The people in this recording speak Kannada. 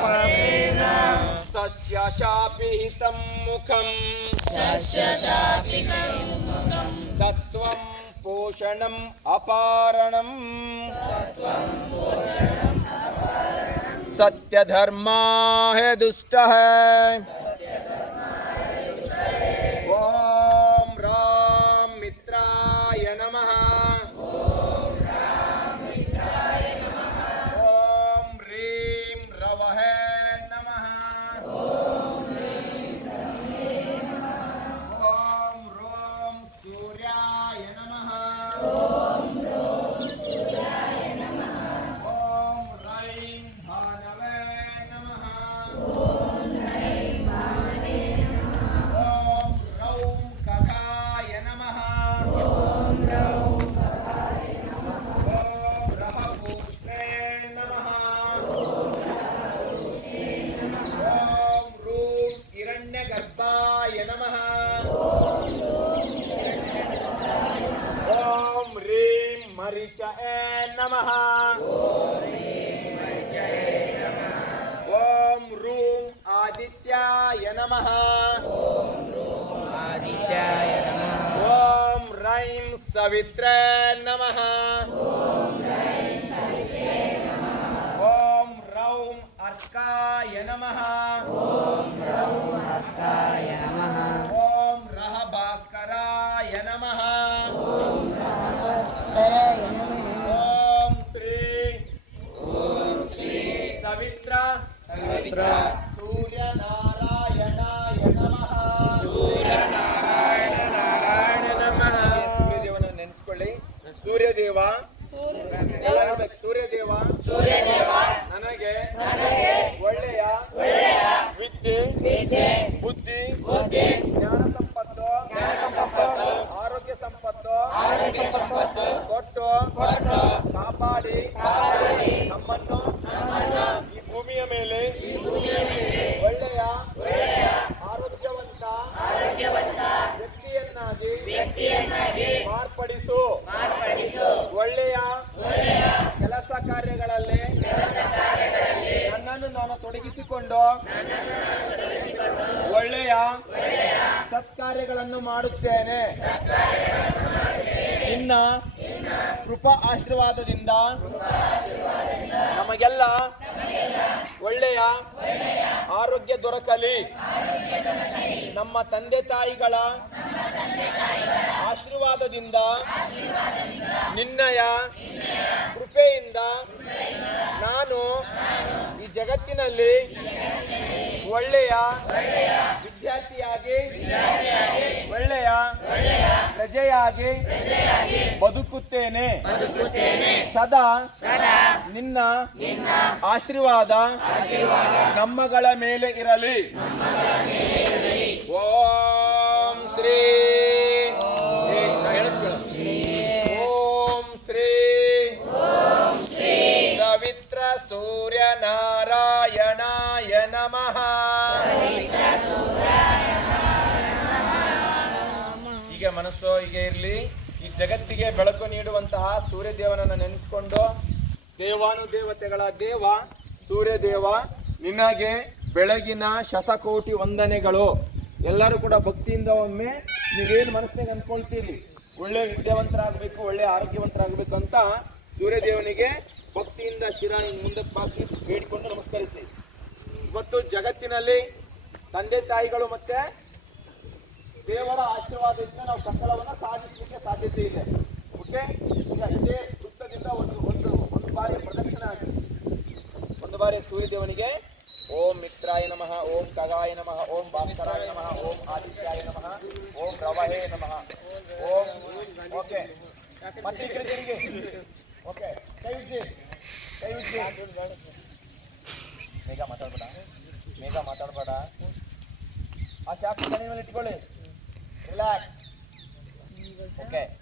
पापेन सस्यशापिहितं मुखं तत्त्वं पोषणम् अपारणम् सत्यधर्मा है दुष्टः ओम राम मित्राय नमः ओम ह्रीं रवहे नमः ओम रोम सूर्याय नमः ओम रैं भानवे नमः ओम रौं कगाय नमः ओम रहपूष्णे नमः ओम रूं हिरण्यगर्भाय नमः ओम ह्रीं मरीचये नमः ओम रूं आदित्याय नमः ओम रैं सवित्रे नमः ओम रौं अर्काय नमः ओम रह भास्कराय नमः ओम श्री सवित्र सूर्य नारायणाय नमः ಸೂರ್ಯದೇವನ ನೆನೆಸ್ಕೊಳ್ಳಿ. ಸೂರ್ಯದೇವ ಸೂರ್ಯದೇವ ನನಗೆ ಒಳ್ಳೆಯ ವಿದ್ಯೆ ಬುದ್ಧಿ ಜ್ಞಾನ ಸಂಪತ್ತು ಆರೋಗ್ಯ ಸಂಪತ್ತು ಕೊಟ್ಟು ಕಾಪಾಡಿ ನಮ್ಮನ್ನು ಈ ಭೂಮಿಯ ಮೇಲೆ ಒಳ್ಳೆಯ ಆರೋಗ್ಯವಂತ ವ್ಯಕ್ತಿಯನ್ನಾಗಿ ಮಾರ್ಪಡಿಸು. ಒಳ್ಳೆಯ ಕೆಲಸ ಕಾರ್ಯಗಳಲ್ಲಿ ನನ್ನನ್ನು ನಾನು ತೊಡಗಿಸಿಕೊಂಡು ಒಳ್ಳೆಯ ಸತ್ಕಾರ್ಯಗಳನ್ನು ಮಾಡುತ್ತೇನೆ. ನಿನ್ನ ಕೃಪಾ ಆಶೀರ್ವಾದದಿಂದ ನಮಗೆಲ್ಲ ಒಳ್ಳೆಯ ಆರೋಗ್ಯ ದೊರಕಲಿ. ನಮ್ಮ ತಂದೆ ತಾಯಿಗಳ ಆಶೀರ್ವಾದದಿಂದ ನಿನ್ನಯ ಕೃಪೆಯಿಂದ ನಾನು ಈ ಜಗತ್ತಿನಲ್ಲಿ ಒಳ್ಳೆಯ ವಿದ್ಯಾರ್ಥಿಯಾಗಿ ಒಳ್ಳೆಯ ಪ್ರಜೆಯಾಗಿ ಬದುಕುತ್ತೇನೆ. ಸದಾ ನಿನ್ನ ಆಶೀರ್ವಾದ ನಮ್ಮಗಳ ಮೇಲೆ ಇರಲಿ. ಓಂ ಶ್ರೀ ಓಂ ಶ್ರೀ ಸವಿತ್ರ ಸೂರ್ಯ ನಾರಾಯಣಾಯ ನಮಃ. ಹೀಗೆ ಮನಸ್ಸು ಹೀಗೆ ಇರಲಿ. ಈ ಜಗತ್ತಿಗೆ ಬೆಳಕು ನೀಡುವಂತಹ ಸೂರ್ಯದೇವನನ್ನು ನೆನೆಸಿಕೊಂಡು ದೇವಾನುದೇವತೆಗಳ ದೇವ ಸೂರ್ಯದೇವ ನಿನಗೆ ಬೆಳಗಿನ ಶತಕೋಟಿ ವಂದನೆಗಳು. ಎಲ್ಲರೂ ಕೂಡ ಭಕ್ತಿಯಿಂದ ಒಮ್ಮೆ ನೀವೇನು ಮನಸ್ಸಿನಾಗ ಅಂದ್ಕೊಳ್ತೀರಿ, ಒಳ್ಳೆ ವಿದ್ಯಾವಂತರಾಗಬೇಕು, ಒಳ್ಳೆ ಆರೋಗ್ಯವಂತರಾಗಬೇಕು ಅಂತ ಸೂರ್ಯದೇವನಿಗೆ ಭಕ್ತಿಯಿಂದ ಶಿರ ಮುಂದಕ್ಕೆ ಬಾಕಿ ಬೇಡಿಕೊಂಡು ನಮಸ್ಕರಿಸಿ. ಇವತ್ತು ಜಗತ್ತಿನಲ್ಲಿ ತಂದೆ ತಾಯಿಗಳು ಮತ್ತೆ ದೇವರ ಆಶೀರ್ವಾದದಿಂದ ನಾವು ಸಕಲವನ್ನು ಸಾಧಿಸಲಿಕ್ಕೆ ಸಾಧ್ಯತೆ ಇದೆ. ಓಕೆ, ಇದೇ ವೃತ್ತದಿಂದ ಒಂದು ಬಾರಿ ಪ್ರದಕ್ಷಿಣೆ ಆಗಿ ಒಂದು ಬಾರಿ ಸೂರ್ಯದೇವನಿಗೆ ಓಂ ಮಿತ್ರಾಯ ನಮಃ, ಓಂ ಖಗಾಯ ನಮಃ, ಓಂ ಭಾಸ್ಕರಾಯ ನಮಃ, ಓಂ ಆದಿತ್ಯಾಯ ನಮಃ, ಓಂ ರವಹೇ ನಮಃ, ಓಂ. ಓಕೆ, ಮತ್ತೆ ಈ ಕಡೆ ತಿರುಗಿ. ಓಕೆ, ಕೈ ಉಜ್ಜಿ. ಬೇಗ ಮಾತಾಡ್ಬೇಡ. ಆ ಶಾಖ ಕಣಿ ಮೇಲೆ ಇಟ್ಕೊಳ್ಳಿ. ರಿಲ್ಯಾಕ್ಸ್. ಓಕೆ.